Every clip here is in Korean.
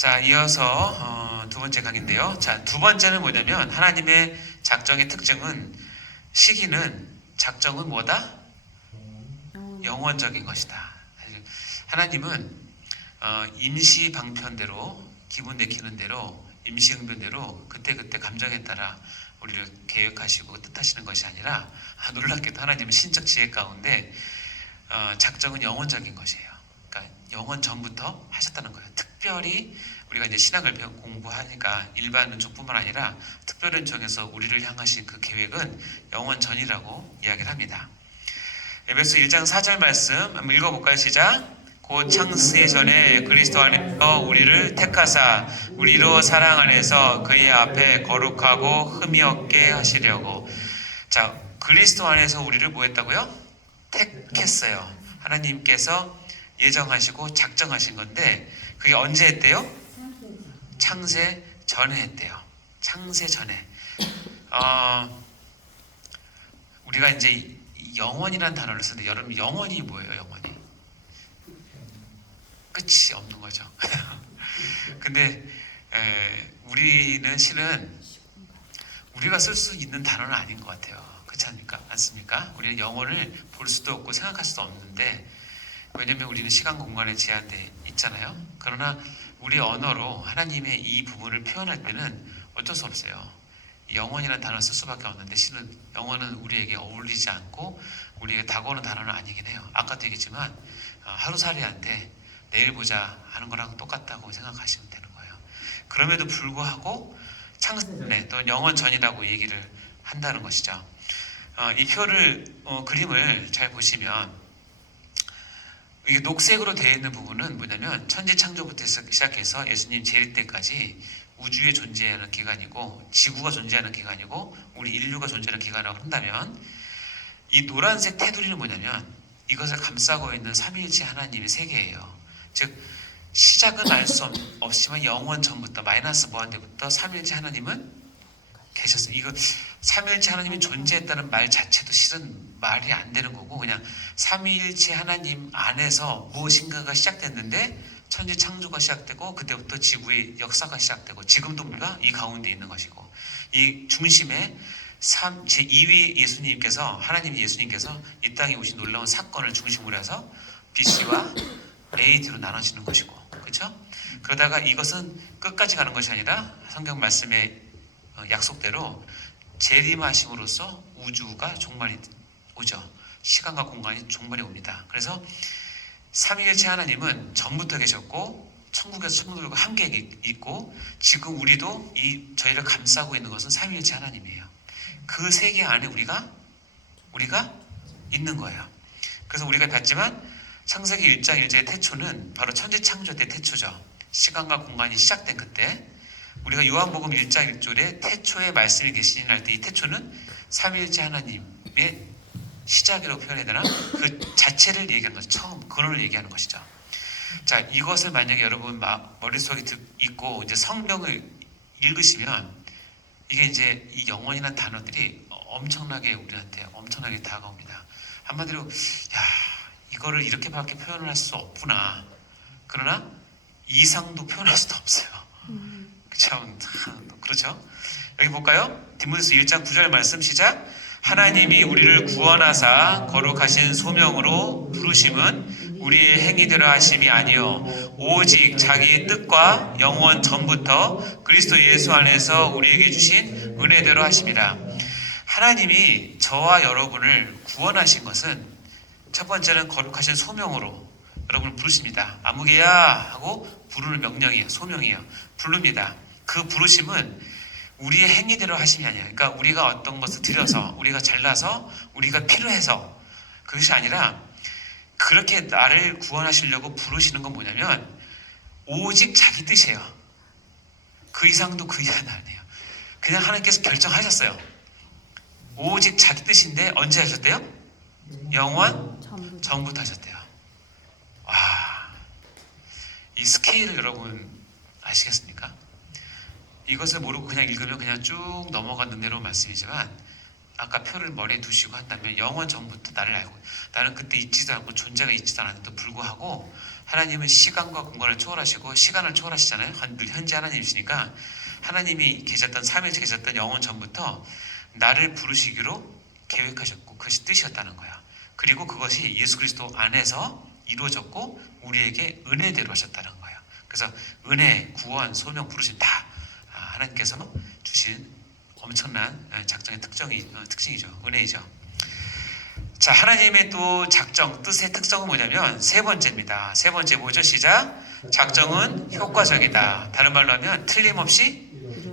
자, 이어서 두 번째 강의인데요. 자, 두 번째는 뭐냐면 하나님의 작정의 특징은 작정은 뭐다? 영원적인 것이다. 하나님은 임시 방편대로 기분 내키는 대로 임시 응변대로 그때그때 감정에 따라 우리를 계획하시고 뜻하시는 것이 아니라 놀랍게도 하나님은 신적 지혜 가운데 작정은 영원적인 것이에요. 그러니까 영원 전부터 하셨다는 거예요. 특별히 우리가 이제 신학을 공부하니까 일반 은총뿐만 아니라 특별 은총에서 우리를 향하신 그 계획은 영원 전이라고 이야기를 합니다. 에베소 1장 4절 말씀 한번 읽어볼까요? 시작. 곧 창세 전에 그리스도 안에서 우리를 택하사 우리로 사랑 안에서 그의 앞에 거룩하고 흠이 없게 하시려고. 자, 그리스도 안에서 우리를 뭐 했다고요? 택했어요. 하나님께서 예정하시고 작정하신 건데 그게 언제 했대요? 창세 전에 했대요. 창세 전에. 우리가 이제 영원이라는 단어를 쓰는데 여러분 영원이 뭐예요? 영원이 끝이 없는 거죠. 근데 우리는 실은 우리가 쓸 수 있는 단어는 아닌 것 같아요. 그렇지 않습니까? 우리는 영혼을 볼 수도 없고 생각할 수도 없는데, 왜냐면 우리는 시간 공간에 제한돼 있잖아요. 그러나 우리 언어로 하나님의 이 부분을 표현할 때는 어쩔 수 없어요. 영혼이라는 단어를 쓸 수밖에 없는데 실은 영혼은 우리에게 어울리지 않고 우리에게 다가오는 단어는 아니긴 해요. 아까도 얘기했지만 하루살이한테 내일 보자 하는 거랑 똑같다고 생각하시면 되는 거예요. 그럼에도 불구하고 창세 전에 또 영원 전이라고 얘기를 한다는 것이죠. 이 표를 그림을 잘 보시면 이게 녹색으로 되어 있는 부분은 뭐냐면 천지 창조부터 시작해서 예수님 재림 때까지 우주에 존재하는 기간이고 지구가 존재하는 기간이고 우리 인류가 존재하는 기간이라고 한다면, 이 노란색 테두리는 뭐냐면 이것을 감싸고 있는 삼위일체 하나님의 세계예요. 즉 시작은 알 수 없지만 영원 전부터 마이너스 무한대부터 삼위일체 하나님은 계셨어요. 이거 삼위일체 하나님이 존재했다는 말 자체도 실은 말이 안 되는 거고, 그냥 삼위일체 하나님 안에서 무엇인가가 시작됐는데 천지 창조가 시작되고 그때부터 지구의 역사가 시작되고 지금도 우리가 이 가운데 있는 것이고, 이 중심에 제2위 예수님께서, 하나님 예수님께서 이 땅에 오신 놀라운 사건을 중심으로 해서 BC와 AD로 나눠지는 것이고, 그렇죠? 그러다가 이것은 끝까지 가는 것이 아니라 성경 말씀의 약속대로 재림하심으로써 우주가 종말이 오죠. 시간과 공간이 종말이 옵니다. 그래서 삼위일체 하나님은 전부터 계셨고 천국에서 천국들과 함께 있고 지금 우리도 저희를 감싸고 있는 것은 삼위일체 하나님이에요. 그 세계 안에 우리가 있는 거예요. 그래서 우리가 봤지만 창세기 1장 1절의 태초는 바로 천지 창조 때 태초죠. 시간과 공간이 시작된 그때, 우리가 요한복음 1장 1절에 태초에 말씀이 계시니 할 때 이 태초는 삼위일체 하나님의 시작이라고 표현해야 되나? 그 자체를 얘기하는 거죠. 처음 근원을 얘기하는 것이죠. 자, 이것을 만약에 여러분 머릿속에 있고 이제 성경을 읽으시면 이게 이제 이 영원이라는 단어들이 엄청나게 우리한테 엄청나게 다가옵니다. 한마디로 이거를 이렇게밖에 표현을 할 수 없구나. 그러나 이상도 표현할 수도 없어요. 참 그렇죠? 여기 볼까요? 디모데서 1장 9절 말씀 시작. 하나님이 우리를 구원하사 거룩하신 소명으로 부르심은 우리의 행위대로 하심이 아니요 오직 자기의 뜻과 영원 전부터 그리스도 예수 안에서 우리에게 주신 은혜대로 하심이라. 하나님이 저와 여러분을 구원하신 것은 첫 번째는 거룩하신 소명으로 여러분을 부르십니다. 아무개야 하고 부르는 명령이에요. 소명이에요. 부릅니다. 그 부르심은 우리의 행위대로 하심이 아니에요. 그러니까 우리가 어떤 것을 들여서, 우리가 잘나서, 우리가 필요해서, 그것이 아니라 그렇게 나를 구원하시려고 부르시는 건 뭐냐면 오직 자기 뜻이에요. 그 이상도 그 이하는 아니에요. 그냥 하나님께서 결정하셨어요. 오직 자기 뜻인데 언제 하셨대요? 영원 전부터 하셨대요. 와, 이 스케일을 여러분 아시겠습니까? 이것을 모르고 그냥 읽으면 그냥 쭉 넘어가는 대로 말씀이지만, 아까 표를 머리에 두시고 한다면 영원 전부터 나를 알고, 나는 그때 있지도 않고 존재가 있지도 않았는데도 불구하고 하나님은 시간과 공간을 초월하시고 시간을 초월하시잖아요. 늘 현재 하나님이시니까 하나님이 계셨던 삶에 계셨던 영원 전부터 나를 부르시기로 계획하셨고 그것이 뜻이었다는 거야. 그리고 그것이 예수 그리스도 안에서 이루어졌고 우리에게 은혜대로 하셨다는 거예요. 그래서 은혜, 구원, 소명, 부르심 다 하나님께서 주신 엄청난 작정의 특징이죠. 은혜이죠. 자, 하나님의 또 작정, 뜻의 특성은 뭐냐면 세 번째입니다. 세 번째 뭐죠? 시작. 작정은 효과적이다. 다른 말로 하면 틀림없이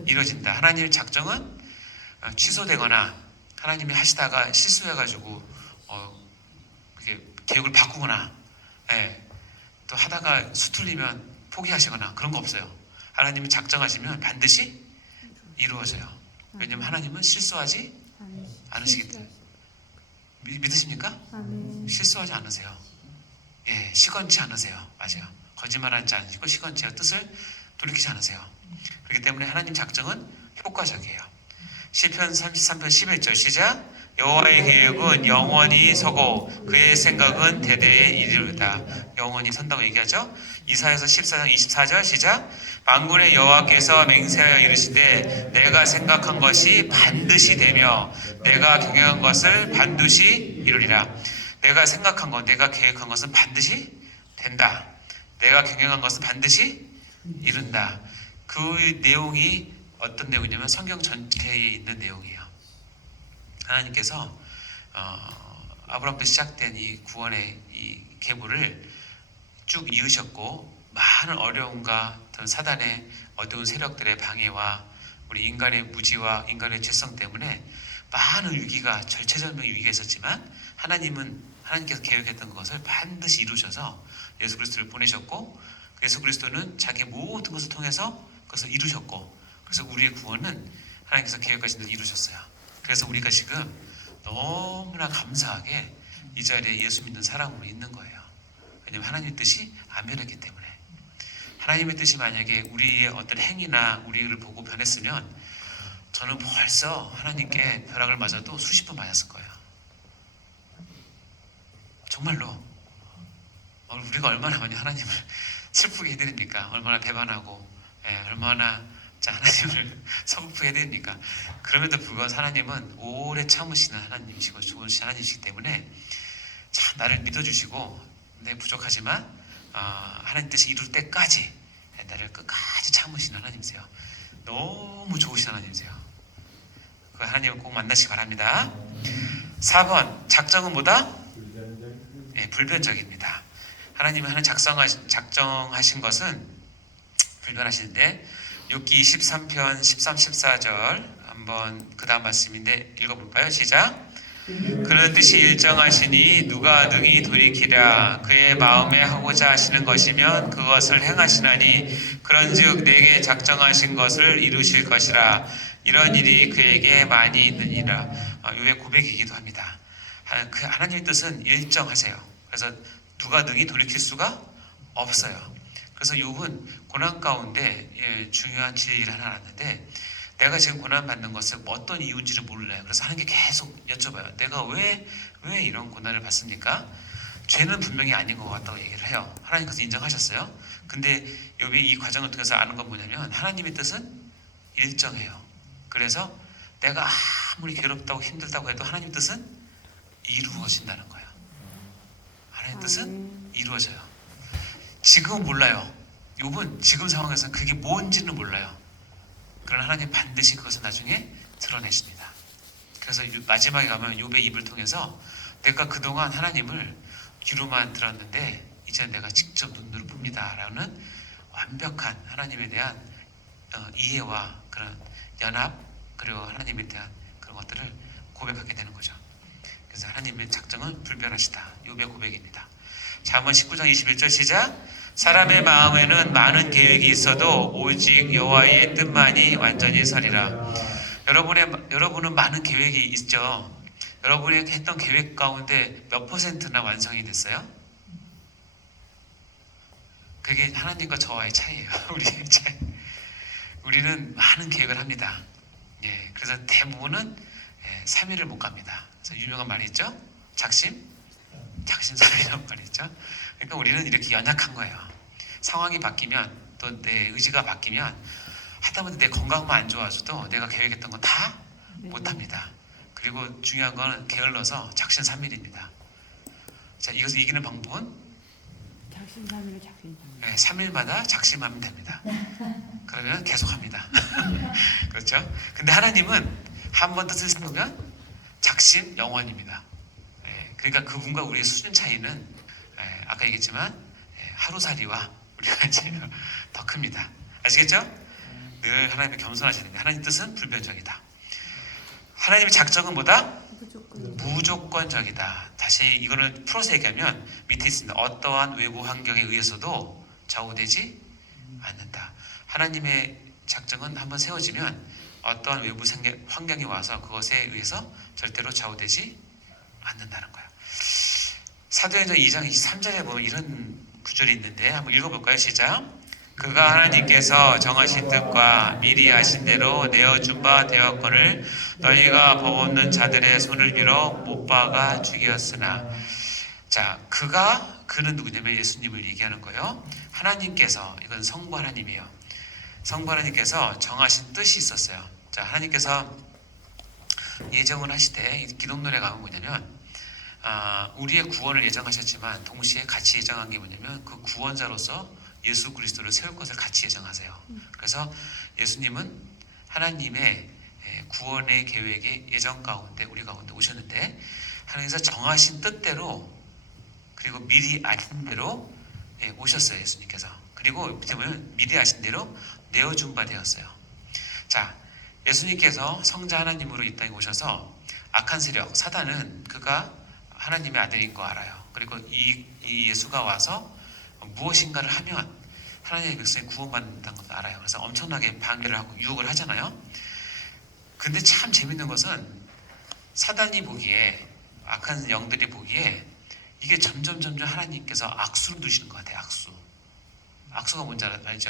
이루어진다. 하나님의 작정은 취소되거나 하나님이 하시다가 실수해가지고 이렇게 계획을 바꾸거나 또 하다가 수틀리면 포기하시거나 그런 거 없어요. 하나님이 작정하시면 반드시 이루어져요. 왜냐하면 하나님은 실수하지 않으시기 때문에. 믿으십니까? 실수하지 않으세요. 시건치 않으세요. 맞아요. 거짓말하지 않으시고 시건치와 뜻을 돌이키지 않으세요. 그렇기 때문에 하나님 작정은 효과적이에요. 시편 33편 11절 시작. 여호와의 계획은 영원히 서고 그의 생각은 대대에 이르리로다. 영원히 선다고 얘기하죠. 이사야서 14장 24절 시작. 만군의 여호와께서 맹세하여 이르시되 내가 생각한 것이 반드시 되며 내가 경영한 것을 반드시 이루리라. 내가 생각한 것, 내가 계획한 것은 반드시 된다. 내가 경영한 것은 반드시 이룬다. 그 내용이 어떤 내용이냐면 성경 전체에 있는 내용이에요. 하나님께서 아브라함부터 시작된 이 구원의 이 계보를 쭉 이으셨고 많은 어려움과 사단의 어두운 세력들의 방해와 우리 인간의 무지와 인간의 죄성 때문에 많은 위기가 절체절명의 위기가 있었지만 하나님께서 계획했던 것을 반드시 이루셔서 예수 그리스도를 보내셨고 예수 그리스도는 자기의 모든 것을 통해서 그것을 이루셨고 그래서 우리의 구원은 하나님께서 계획하신 대로 이루셨어요. 그래서 우리가 지금 너무나 감사하게 이 자리에 예수 믿는 사람으로 있는 거예요. 왜냐하면 하나님의 뜻이 아멘이기 때문에. 하나님의 뜻이 만약에 우리의 어떤 행위나 우리를 보고 변했으면 저는 벌써 하나님께 벼락을 맞아도 수십 번 맞았을 거예요. 정말로 우리가 얼마나 많이 하나님을 슬프게 해드립니까? 얼마나 배반하고 얼마나 하나님을 서글프게 해드립니까? 그럼에도 불구하고 하나님은 오래 참으시는 하나님이시고 좋으신 하나님이시기 때문에 참 나를 믿어주시고 내 부족하지만 하나님 뜻이 이룰 때까지 나를 끝까지 참으시는 하나님이세요. 너무 좋으신 하나님이세요. 그 하나님을 꼭 만나시기 바랍니다. 4번 작정은 뭐다? 불변적입니다. 하나님이 하는 작정하신 것은 불변하시는데 욥기 23편 13, 14절 한번 그 다음 말씀인데 읽어볼까요? 시작. 그는 뜻이 일정하시니 누가 능히 돌이키랴. 그의 마음에 하고자 하시는 것이면 그것을 행하시나니 그런즉 내게 작정하신 것을 이루실 것이라. 이런 일이 그에게 많이 있느니라. 욥의 고백이기도 합니다. 하나님의 뜻은 일정하세요. 그래서 누가 능히 돌이킬 수가 없어요. 그래서 욥은 고난 가운데 중요한 진리를 하나 알았는데 내가 지금 고난받는 것은 어떤 이유인지를 몰라요. 그래서 하나님께 계속 여쭤봐요. 내가 왜 이런 고난을 받습니까? 죄는 분명히 아닌 것 같다고 얘기를 해요. 하나님께서 인정하셨어요. 근데 욥이 이 과정을 통해서 아는 건 뭐냐면 하나님의 뜻은 일정해요. 그래서 내가 아무리 괴롭다고 힘들다고 해도 하나님 뜻은 이루어진다는 거예요. 하나님 뜻은 이루어져요. 지금은 몰라요. 욥은 지금 상황에서는 그게 뭔지는 몰라요. 그러나 하나님 반드시 그것을 나중에 드러내십니다. 그래서 마지막에 가면 욥의 입을 통해서 내가 그동안 하나님을 귀로만 들었는데 이제 내가 직접 눈으로 봅니다 라는 완벽한 하나님에 대한 이해와 그런 연합 그리고 하나님에 대한 그런 것들을 고백하게 되는 거죠. 그래서 하나님의 작정은 불변하시다. 욥의 고백입니다. 자, 한번 19장 21절 시작. 사람의 마음에는 많은 계획이 있어도 오직 여호와의 뜻만이 완전히 서리라. 여러분은 많은 계획이 있죠. 여러분이 했던 계획 가운데 몇 %나 완성이 됐어요? 그게 하나님과 저와의 차이예요. 우리의 차이. 우리는 많은 계획을 합니다. 그래서 대부분은 3일을 못 갑니다. 그래서 유명한 말이 있죠. 작심삼일이라는 말이 있죠. 그러니까 우리는 이렇게 연약한 거예요. 상황이 바뀌면 또 내 의지가 바뀌면 하다못해 내 건강만 안 좋아져도 내가 계획했던 건 다 못합니다. 그리고 중요한 건 게을러서 작심삼일입니다. 자, 이것을 이기는 방법은 작심삼일에 작심삼일. 네, 3일마다 작심하면 됩니다. 그러면 계속합니다. 그렇죠? 근데 하나님은 한 번 뜻을 세우면 작심 영원입니다. 그러니까 그분과 우리의 수준 차이는 아까 얘기했지만 하루살이와 우리가 이제 더 큽니다. 아시겠죠? 늘 하나님의 겸손하셔야 됩니다. 하나님 뜻은 불변적이다. 하나님의 작정은 뭐다? 무조건적이다. 다시 이거를 풀어서 얘기하면 밑에 있습니다. 어떠한 외부 환경에 의해서도 좌우되지 않는다. 하나님의 작정은 한번 세워지면 어떠한 외부 환경이 와서 그것에 의해서 절대로 좌우되지 않는다는 거예요. 사도행전 2장 23절에 보면 이런 구절이 있는데 한번 읽어볼까요? 시작. 그가 하나님께서 정하신 뜻과 미리 아신 대로 내어준 바 되었거늘 너희가 법없는 자들의 손을 밀어 못 박아 죽였으나. 자, 그는 누구냐면 예수님을 얘기하는 거예요. 하나님께서, 이건 성부 하나님이에요. 성부 하나님께서 정하신 뜻이 있었어요. 자, 하나님께서 예정을 하시되 기독론에 가면 뭐냐면 우리의 구원을 예정하셨지만 동시에 같이 예정한 게 뭐냐면 그 구원자로서 예수 그리스도를 세울 것을 같이 예정하세요. 그래서 예수님은 하나님의 구원의 계획의 예정 가운데 우리 가운데 오셨는데 하나님께서 정하신 뜻대로 그리고 미리 아신 대로 오셨어요. 예수님께서. 그리고 밑에 보면 미리 아신 대로 내어준 바 되었어요. 자, 예수님께서 성자 하나님으로 이 땅에 오셔서 악한 세력 사단은 그가 하나님의 아들인 거 알아요. 그리고 이 예수가 와서 무엇인가를 하면 하나님의 백성이 구원받는다는 것도 알아요. 그래서 엄청나게 방해를 하고 유혹을 하잖아요. 근데 참 재밌는 것은 사단이 보기에 악한 영들이 보기에 이게 점점 하나님께서 악수를 두시는 것 같아요. 악수가 뭔지 알죠?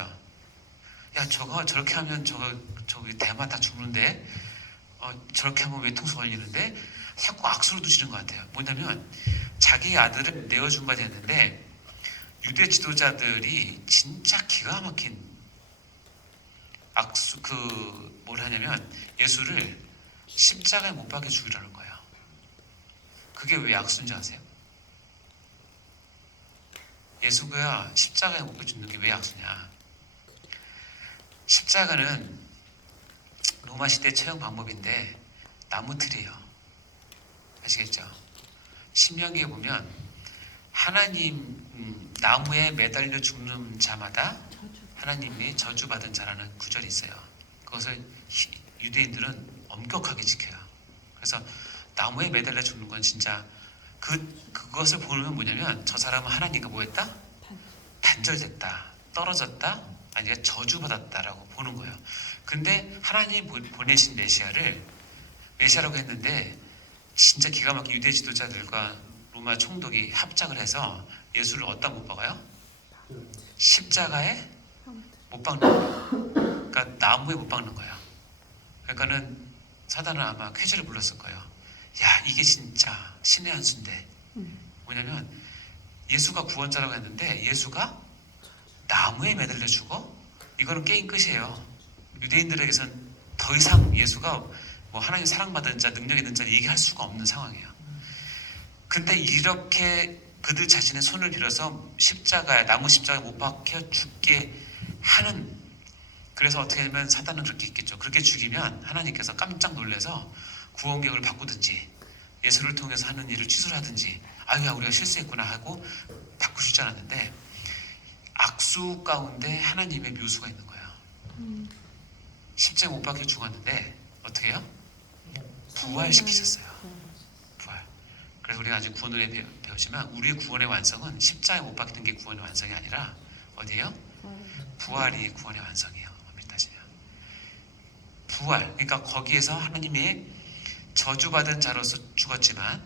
야, 저거 저렇게 하면 저거 대마 다 죽는데 저렇게 하면 외통수 걸리는데 자꾸 악수를 두시는 것 같아요. 뭐냐면 자기 아들을 내어준 바 됐는데 유대 지도자들이 진짜 기가 막힌 악수 뭘 하냐면 예수를 십자가에 못 박혀 죽이라는 거예요. 그게 왜 악수인지 아세요? 예수가 십자가에 못 박혀 죽는 게 왜 악수냐? 십자가는 로마 시대 처형 방법인데 나무 틀이에요. 아시겠죠? 신명기에 보면 하나님 나무에 매달려 죽는 자마다 하나님이 저주받은 자라는 구절이 있어요. 그것을 유대인들은 엄격하게 지켜요. 그래서 나무에 매달려 죽는 건 진짜 그것을 보면 뭐냐면 저 사람은 하나님과 뭐했다? 단절됐다, 떨어졌다, 아니 저주받았다라고 보는 거예요. 근데 하나님이 보내신 메시아라고 했는데 진짜 기가 막힌 유대 지도자들과 로마 총독이 합작을 해서 예수를 어디다 못 박아요? 십자가에 못 박는 거예요. 그러니까 나무에 못 박는 거예요. 그러니까는 사단은 아마 쾌재를 불렀을 거예요. 야, 이게 진짜 신의 한 수인데 뭐냐면 예수가 구원자라고 했는데 예수가 나무에 매달려 죽어? 이거는 게임 끝이에요. 유대인들에게선 더 이상 예수가 뭐 하나님 사랑받은 자, 능력 있는 자 얘기할 수가 없는 상황이에요. 근데 이렇게 그들 자신의 손을 빌어서 나무 십자가에 못 박혀 죽게 하는, 그래서 어떻게 하면 사단은 그렇게 있겠죠. 그렇게 죽이면 하나님께서 깜짝 놀라서 구원 계획을 바꾸든지 예수를 통해서 하는 일을 취소를 하든지 아유야 우리가 실수했구나 하고 바꾸실 줄 알았는데 악수 가운데 하나님의 묘수가 있는 거예요. 십자가에 못 박혀 죽었는데 어떻게 해요? 부활시키셨어요. 부활. 그래서 우리가 아직 구원을 배우지만 우리의 구원의 완성은 십자가에 못 박히는 게 구원의 완성이 아니라 어디예요? 부활이 구원의 완성이에요. 엄밀히 따지면 부활. 그러니까 거기에서 하나님의 저주받은 자로서 죽었지만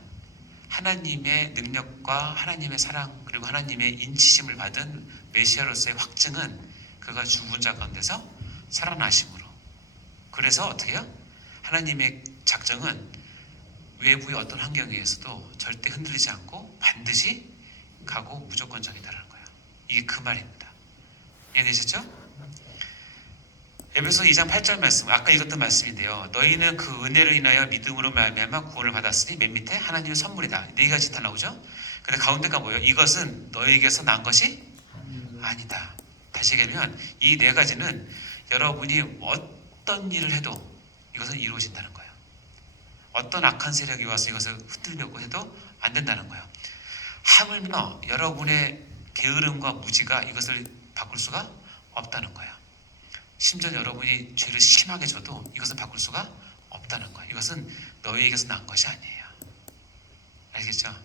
하나님의 능력과 하나님의 사랑 그리고 하나님의 인치심을 받은 메시아로서의 확증은 그가 죽은 자 가운데서 살아나심으로. 그래서 어떻게 해요? 하나님의 작정은 외부의 어떤 환경에 의해서도 절대 흔들리지 않고 반드시 가고 무조건적이다라는 거예요. 이게 그 말입니다. 이해되셨죠? 에베소 2장 8절 말씀, 아까 읽었던 말씀인데요. 너희는 그 은혜를 인하여 믿음으로 말미암아 구원을 받았으니 맨 밑에 하나님의 선물이다. 네 가지 다 나오죠? 근데 가운데가 뭐예요? 이것은 너희에게서 난 것이 아니다. 다시 얘기하면 이 네 가지는 여러분이 어떤 일을 해도 이것은 이루어진다는 거예요. 어떤 악한 세력이 와서 이것을 흔들려고 해도 안 된다는 거예요. 하물며 여러분의 게으름과 무지가 이것을 바꿀 수가 없다는 거예요. 심지어 여러분이 죄를 심하게 져도 이것은 바꿀 수가 없다는 거예요. 이것은 너희에게서 난 것이 아니에요. 알겠죠?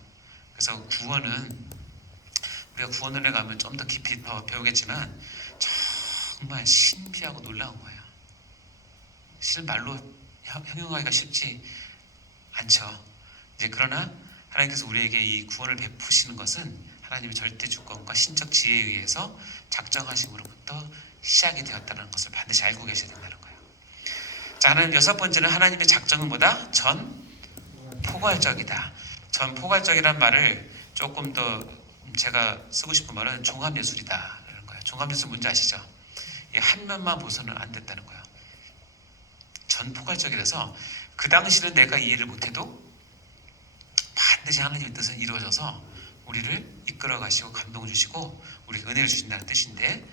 그래서 구원은 우리가 구원을 가면 좀 더 깊이 배우겠지만 정말 신비하고 놀라운 거예요. 실은 말로 형용하기가 쉽지 않죠. 이제 그러나 하나님께서 우리에게 이 구원을 베푸시는 것은 하나님의 절대 주권과 신적 지혜에 의해서 작정하심으로부터 시작이 되었다는 것을 반드시 알고 계셔야 된다는 거예요. 자, 하나님 여섯 번째는 하나님의 작정은 뭐다? 전포괄적이다. 전포괄적이란 말을 조금 더 제가 쓰고 싶은 말은 종합예술이다 라는 거예요. 종합예술 뭔지 아시죠? 한 면만 보서는 안 됐다는 거예요. 전포괄적이라서 그 당시는 내가 이해를 못해도 반드시 하나님의 뜻은 이루어져서 우리를 이끌어 가시고 감동 주시고 우리에게 은혜를 주신다는 뜻인데,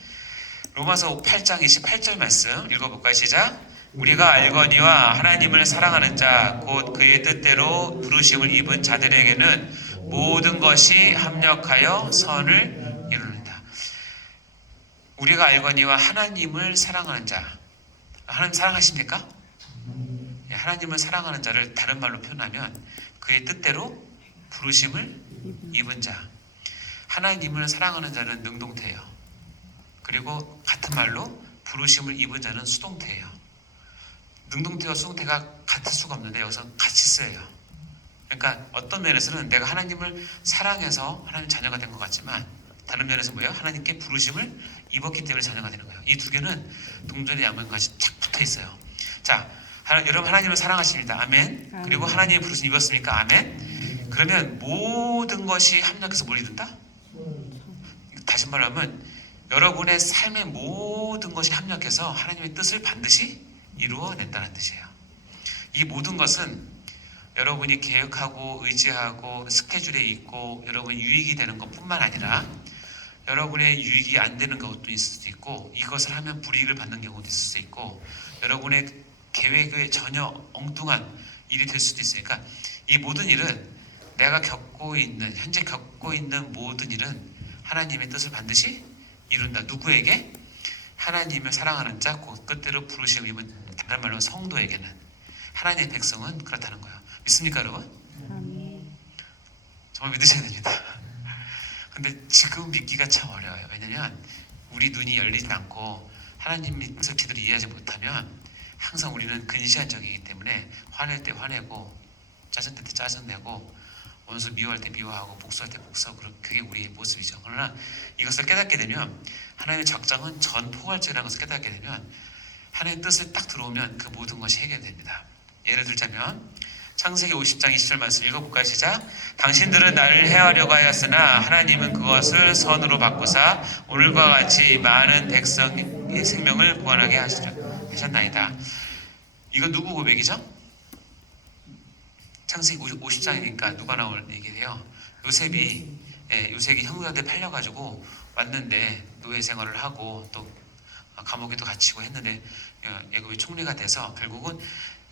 로마서 8장 28절 말씀 읽어볼까요? 시작. 우리가 알거니와 하나님을 사랑하는 자 곧 그의 뜻대로 부르심을 입은 자들에게는 모든 것이 합력하여 선을 이루는다. 우리가 알거니와 하나님을 사랑하는 자, 하나님 사랑하십니까? 하나님을 사랑하는 자를 다른 말로 표현하면 그의 뜻대로 부르심을 입은 자. 하나님을 사랑하는 자는 능동태예요. 그리고 같은 말로 부르심을 입은 자는 수동태예요. 능동태와 수동태가 같을 수가 없는데 여기서 같이 쓰여요. 그러니까 어떤 면에서는 내가 하나님을 사랑해서 하나님 자녀가 된 것 같지만 다른 면에서 뭐예요? 하나님께 부르심을 입었기 때문에 자녀가 되는 거예요. 이 두 개는 동전의 양면까지 착 붙어 있어요. 자, 여러분 하나님을 사랑하십니다. 아멘. 그리고 하나님의 부르심 입었습니까? 아멘. 그러면 모든 것이 합력해서 뭘 이룬다? 다시 말하면 여러분의 삶의 모든 것이 합력해서 하나님의 뜻을 반드시 이루어낸다는 뜻이에요. 이 모든 것은 여러분이 계획하고 의지하고 스케줄에 있고 여러분이 유익이 되는 것뿐만 아니라 여러분의 유익이 안 되는 것도 있을 수도 있고 이것을 하면 불이익을 받는 경우도 있을 수 있고 여러분의 계획에 전혀 엉뚱한 일이 될 수도 있으니까 이 모든 일은 내가 현재 겪고 있는 모든 일은 하나님의 뜻을 반드시 이룬다. 누구에게? 하나님을 사랑하는 자, 곧 끝대로 부르심을 입은 다른 말로 성도에게는. 하나님의 백성은 그렇다는 거예요. 믿습니까, 여러분? 정말 믿으셔야 됩니다. 근데 지금 믿기가 참 어려워요. 왜냐면 우리 눈이 열리지 않고 하나님의 뜻을 제대로 이해하지 못하면 항상 우리는 근시안적이기 때문에 화낼 때 화내고 짜증낼 때 짜증내고 원수 미워할 때 미워하고 복수할 때 복수하고 그게 우리의 모습이죠. 그러나 이것을 깨닫게 되면 하나님의 작정은 전포괄적이라는 것을 깨닫게 되면 하나님의 뜻을 딱 들어오면 그 모든 것이 해결됩니다. 예를 들자면 창세기 50장 20절 말씀 읽어볼까요? 시작. 당신들은 나를 해하려고 하였으나 하나님은 그것을 선으로 바꾸사 오늘과 같이 많은 백성의 생명을 구원하게 하셨나이다. 이건 누구 고백이죠? 창세기 50장이니까 누가 나올 얘기예요? 요셉이 형들한테 팔려가지고 왔는데 노예 생활을 하고 또 감옥에도 갇히고 했는데 애굽의 총리가 돼서 결국은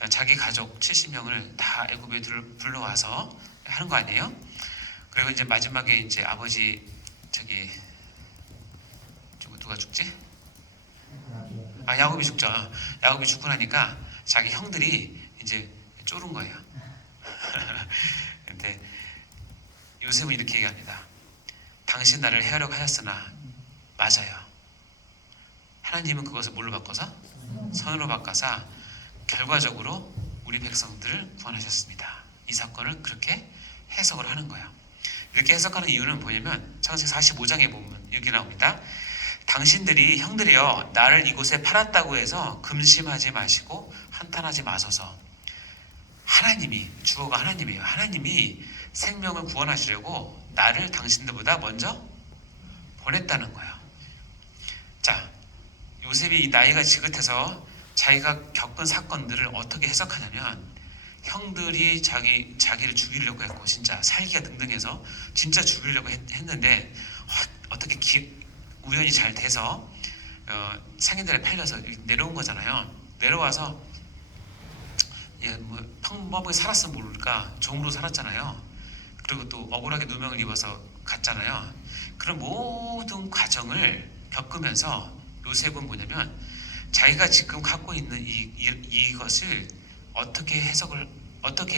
자기 가족 70명을 다 애굽에 불러와서 하는 거 아니에요? 그리고 이제 마지막에 이제 아버지 누가 죽지? 야곱이 죽죠. 야곱이 죽고 나니까 자기 형들이 이제 쫄은 거예요. 근데 요셉은 이렇게 얘기합니다. 당신 나를 해하려고 하였으나 맞아요. 하나님은 그것을 뭘로 바꿔서? 선으로 바꿔서 결과적으로 우리 백성들을 구원하셨습니다. 이 사건을 그렇게 해석을 하는 거예요. 이렇게 해석하는 이유는 뭐냐면 창세기 45장에 보면 이렇게 나옵니다. 당신들이 형들이여 나를 이곳에 팔았다고 해서 근심하지 마시고 한탄하지 마소서. 하나님이 주어가 하나님이에요. 하나님이 생명을 구원하시려고 나를 당신들보다 먼저 보냈다는 거예요. 자, 요셉이 이 나이가 지긋해서 자기가 겪은 사건들을 어떻게 해석하냐면, 형들이 자기를 죽이려고 했고 진짜 살기가 등등해서 진짜 죽이려고 했는데 어떻게 우연히 잘 돼서 상인들에 팔려서 내려온 거잖아요. 내려와서 뭐 평범하게 살았으면 모를까 종으로 살았잖아요. 그리고 또 억울하게 누명을 입어서 갔잖아요. 그런 모든 과정을 겪으면서 요셉은 뭐냐면, 자기가 지금 갖고 있는 이것을 어떻게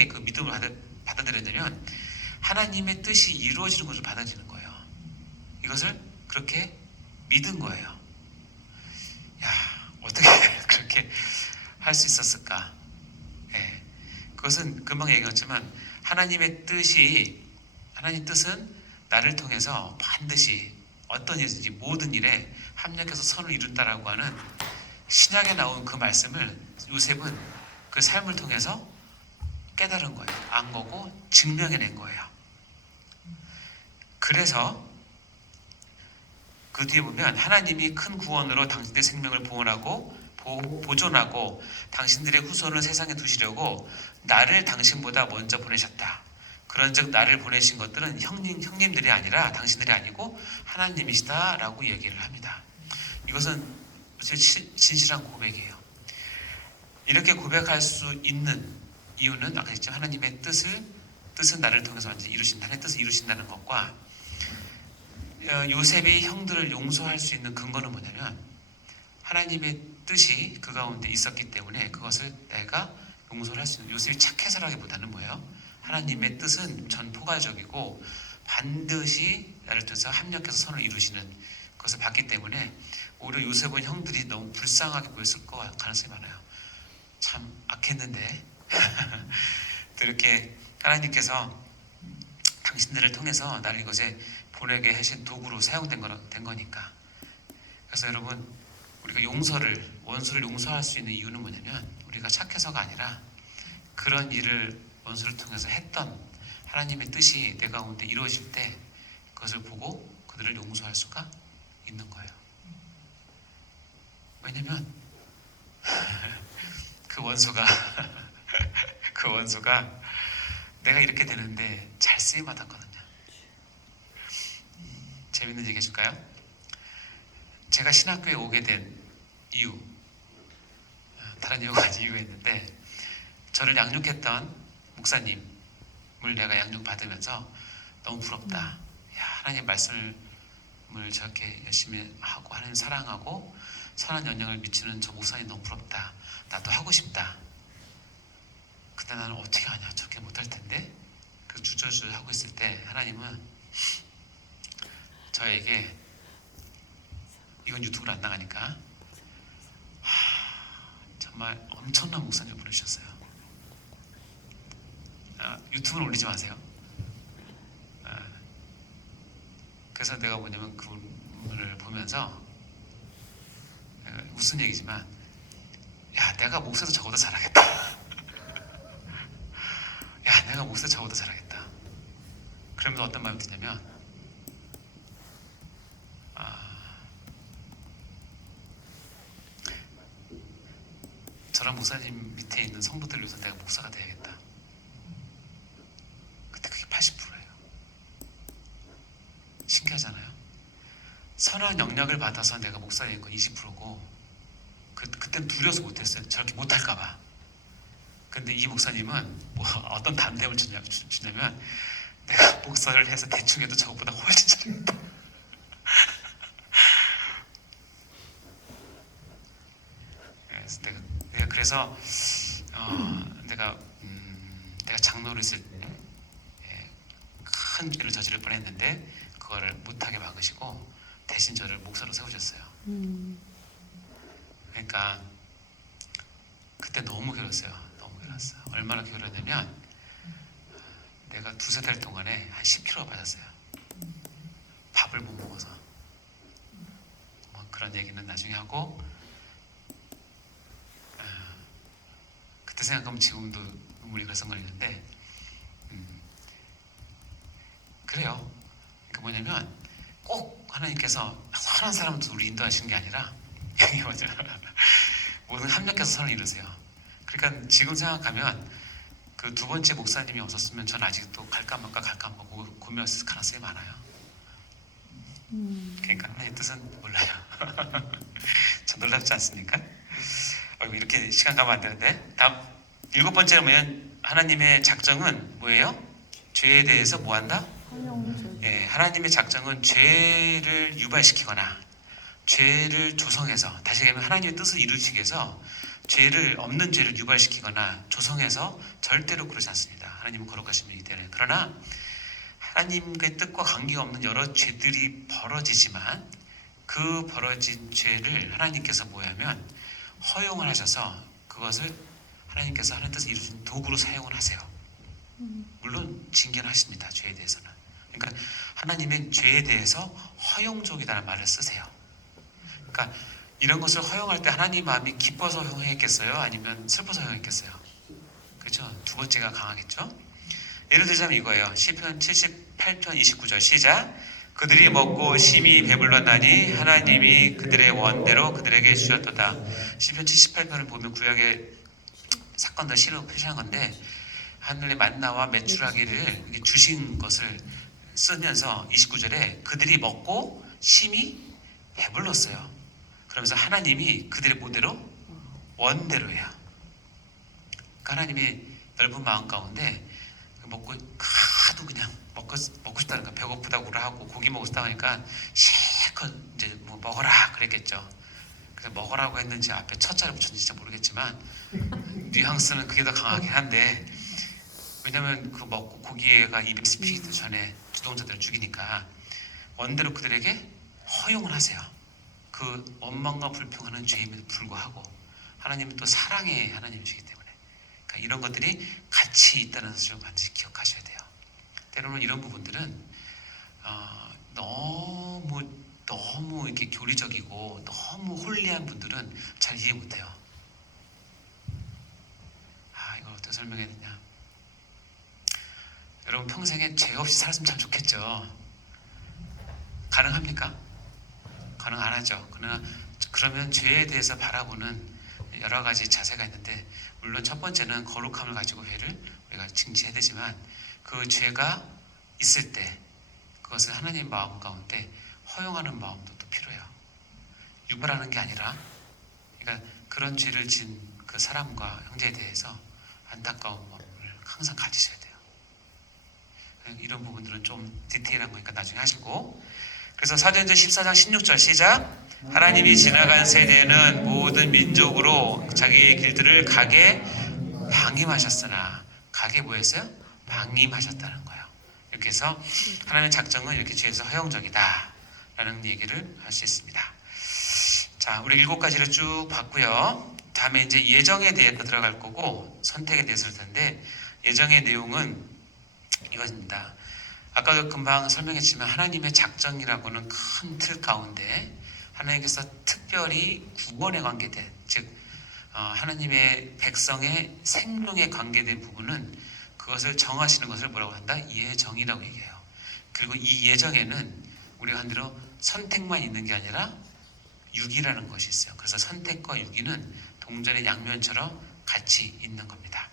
그 믿음을 받아들였냐면, 하나님의 뜻이 이루어지는 것을 받아들이는 거예요. 이것을 그렇게 믿은 거예요. 야, 어떻게 그렇게 할 수 있었을까? 예, 그것은 금방 얘기했지만, 하나님 뜻은 나를 통해서 반드시 어떤 일이든지 모든 일에 합력해서 선을 이룬다라고 하는 신약에 나온 그 말씀을 요셉은 그 삶을 통해서 깨달은 거예요. 안 거고 증명해낸 거예요. 그래서 그 뒤에 보면, 하나님이 큰 구원으로 당신들의 생명을 보존하고 당신들의 후손을 세상에 두시려고 나를 당신보다 먼저 보내셨다. 그런즉 나를 보내신 것들은 형님들이 아니라 당신들이 아니고 하나님이시다라고 얘기를 합니다. 이것은 진실한 고백이에요. 이렇게 고백할 수 있는 이유는 아까 했죠. 하나님의 뜻은 나를 통해서 완전히 이루신다. 하나님의 뜻을 이루신다는 것과, 요셉이 형들을 용서할 수 있는 근거는 뭐냐면, 하나님의 뜻이 그 가운데 있었기 때문에 그것을 내가 용서를 할 수 있는, 요셉이 착해서라기보다는 뭐예요? 하나님의 뜻은 전포괄적이고 반드시 나를 통해서 합력해서 선을 이루시는 것을 봤기 때문에 오히려 요셉은 형들이 너무 불쌍하게 보였을 가능성이 많아요. 참 악했는데 이렇게 하나님께서 당신들을 통해서 나를 이것에 보내게 하신 도구로 사용된 거니까. 그래서 여러분, 우리가 원수를 용서할 수 있는 이유는 뭐냐면, 우리가 착해서가 아니라 그런 일을 원수를 통해서 했던 하나님의 뜻이 내 가운데 이루어질 때 그것을 보고 그들을 용서할 수가 있는 거예요. 왜냐면 그 원수가 내가 이렇게 되는데 잘 쓰임 받았거든요. 재밌는 얘기 해줄까요? 제가 신학교에 오게 된 이유, 다른 이유가 아닌 이유가 있는데, 저를 양육했던 목사님을 내가 양육받으면서 너무 부럽다. 야, 하나님 말씀을 저렇게 열심히 하고 하나님 사랑하고 선한 영향을 미치는 저 목사님 너무 부럽다. 나도 하고 싶다. 근데 나는 어떻게 하냐, 저렇게 못할 텐데. 그 주저주저 하고 있을 때 하나님은 저에게, 이건 유튜브로 안 나가니까, 정말 엄청난 목사님을 보내주셨어요. 유튜브는 올리지 마세요. 그래서 내가 뭐냐면 그분을 보면서, 무슨 얘기지만, 야, 내가 목사도 저보다 잘하겠다. 야, 내가 목사도 저보다 잘하겠다. 그러면서 어떤 마음이 드냐면, 저런 목사님 밑에 있는 성도들 위해서 내가 목사가 돼야겠다. 그때 그게 80%예요. 신기하잖아요. 선한 영향을 받아서 내가 목사 된 건 20%고, 그때는 두려워서 못했어요. 저렇게 못할까봐. 근데 이 목사님은 뭐 어떤 담대함을 주냐면, 내가 목사를 해서 대충 해도 저것보다 훨씬 잘했다. 그래서 내가 장로를 했을 때 큰 죄를 저지를 뻔했는데 그거를 못하게 막으시고 대신 저를 목사로 세우셨어요. 그러니까 그때 너무 괴로웠어요. 너무 괴로웠어요. 얼마나 괴로웠냐면, 내가 두세 달 동안에 한 10kg가 빠졌어요. 밥을 못 먹어서. 뭐 그런 얘기는 나중에 하고, 그때 생각하면 지금도 눈물이 글썽거리는데, 그래요. 뭐냐면 꼭 하나님께서 선한 사람도 우리 인도하시는 게 아니라 이게 뭐죠? 모든 합력해서 선을 이루세요. 그러니까 지금 생각하면 그 두 번째 목사님이 없었으면 전 아직도 갈까 말까 고민했을 가능성이 많아요. 그러니까 하나님 뜻은 몰라요. 전 놀랍지 않습니까? 이렇게 시간 가면 안 되는데. 다음 7번째는 뭐냐면 하나님의 작정은 뭐예요? 죄에 대해서 뭐한다? 예, 하나님의 작정은 죄를 유발시키거나 죄를 조성해서, 다시 얘기하면 하나님의 뜻을 이루시기 위해서 없는 죄를 유발시키거나 조성해서 절대로 그러지 않습니다. 하나님은 거룩하신 분이기 때문에. 그러나 하나님의 뜻과 관계가 없는 여러 죄들이 벌어지지만 그 벌어진 죄를 하나님께서 뭐냐면 허용을 하셔서 그것을 하나님께서 하나님 뜻을 이루신 도구로 사용을 하세요. 물론 징계는 하십니다. 죄에 대해서는. 그러니까 하나님은 죄에 대해서 허용적이다는 말을 쓰세요. 그러니까 이런 것을 허용할 때 하나님 마음이 기뻐서 허용했겠어요? 아니면 슬퍼서 허용했겠어요? 그렇죠? 두 번째가 강하겠죠? 예를 들자면 이거예요. 시편 78편 29절 시작. 그들이 먹고 심히 배불렀나니 하나님이 그들의 원대로 그들에게 주셨도다. 시편 78편을 보면 구약의 사건들 시로 표시한 건데 하늘의 만나와 메추라기를 주신 것을 쓰면서 29절에 그들이 먹고 심히 배불렀어요. 그러면서 하나님이 그들의 뭐대로? 원대로예요. 그러니까 하나님이 넓은 마음 가운데 먹고 하도 그냥 먹고 싶다는 거, 배고프다고 하고 고기 먹고 싶다고 하니까 실컷 이제 뭐 먹어라 그랬겠죠. 그래서 먹으라고 했는지 앞에 첫자를 붙였는지 진짜 모르겠지만 뉘앙스는 그게 더 강하긴 한데, 왜냐면 그 먹고 고기가 입에 씹히기 전에 주동자들을 죽이니까 원대로 그들에게 허용을 하세요. 그 원망과 불평하는 죄임에도 불구하고 하나님은 또 사랑의 하나님이시기 때문에, 그러니까 이런 것들이 같이 있다는 것을 반드시 기억하셔야 돼요. 때로는 이런 부분들은 너무 이렇게 교리적이고 너무 홀리한 분들은 잘 이해 못해요. 이걸 어떻게 설명해야 되냐? 여러분 평생에 죄 없이 살았으면 참 좋겠죠. 가능합니까? 가능 안 하죠. 그러면 죄에 대해서 바라보는 여러 가지 자세가 있는데, 물론 첫 번째는 거룩함을 가지고 죄를 우리가 증지해야 되지만 그 죄가 있을 때 그것을 하나님 마음 가운데 허용하는 마음도 또 필요해요. 유발하는 게 아니라, 그러니까 그런 죄를 진 그 사람과 형제에 대해서 안타까운 마음을 항상 가지셔야 돼요. 이런 부분들은 좀 디테일한 거니까 나중에 하시고. 그래서 사도행전 14장 16절 시작. 하나님이 지나간 세대에는 모든 민족으로 자기의 길들을 가게 방임하셨으나, 가게 뭐였어요? 방임하셨다는 거예요. 이렇게 해서 하나님의 작정은 이렇게 죄에서 허용적이다 라는 얘기를 할 수 있습니다. 자, 우리 7가지를 쭉 봤고요. 다음에 이제 예정에 대해서 들어갈 거고 선택에 대해서 할 텐데, 예정의 내용은 이것입니다. 아까도 금방 설명했지만 하나님의 작정이라고는 큰 틀 가운데 하나님께서 특별히 구원에 관계된, 즉 하나님의 백성의 생명에 관계된 부분은 그것을 정하시는 것을 뭐라고 한다? 예정이라고 얘기해요. 그리고 이 예정에는 우리가 한 대로 선택만 있는 게 아니라 유기라는 것이 있어요. 그래서 선택과 유기는 동전의 양면처럼 같이 있는 겁니다.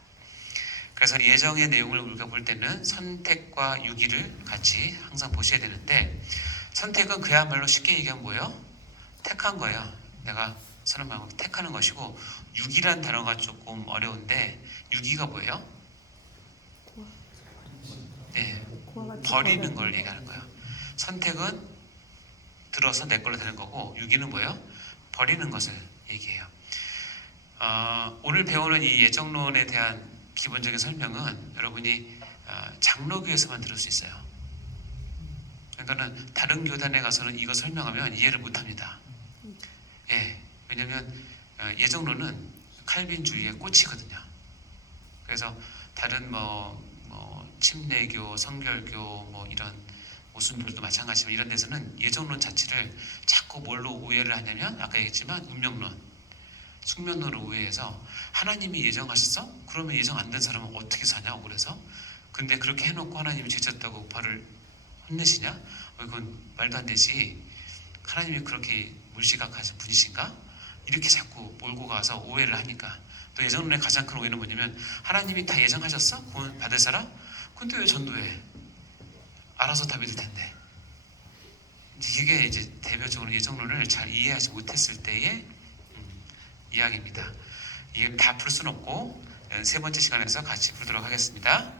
그래서 예정의 내용을 우리가 볼 때는 선택과 유기를 같이 항상 보셔야 되는데, 선택은 그야말로 쉽게 얘기하면 뭐예요? 택한 거예요. 내가 선한 마음을 택하는 것이고, 유기란 단어가 조금 어려운데 유기가 뭐예요? 네, 버리는 걸 얘기하는 거예요. 선택은 들어서 내 걸로 되는 거고, 유기는 뭐예요? 버리는 것을 얘기해요. 오늘 배우는 이 예정론에 대한 기본적인 설명은 여러분이 장로교에서만 들을 수 있어요. 그러니까는 다른 교단에 가서는 이거 설명하면 이해를 못합니다. 예, 왜냐하면 예정론은 칼빈주의의 꽃이거든요. 그래서 다른 침례교, 성결교 이런 모순들도 마찬가지지만 이런 데서는 예정론 자체를 자꾸 뭘로 오해를 하냐면, 아까 얘기했지만 운명론, 숙명론을 오해해서 하나님이 예정하셨어? 그러면 예정 안 된 사람은 어떻게 사냐고. 그래서 근데 그렇게 해놓고 하나님이 죄졌다고 발을 혼내시냐? 이건 말도 안 되지. 하나님이 그렇게 물시각하신 분이신가? 이렇게 자꾸 몰고 가서 오해를 하니까. 또 예정론의 가장 큰 오해는 뭐냐면 하나님이 다 예정하셨어? 구원 받을 사람? 근데 왜 전도해? 알아서 다 믿을 텐데. 이게 이제 대표적으로 예정론을 잘 이해하지 못했을 때의 이야기입니다. 이게 다 풀 수는 없고 세 번째 시간에서 같이 풀도록 하겠습니다.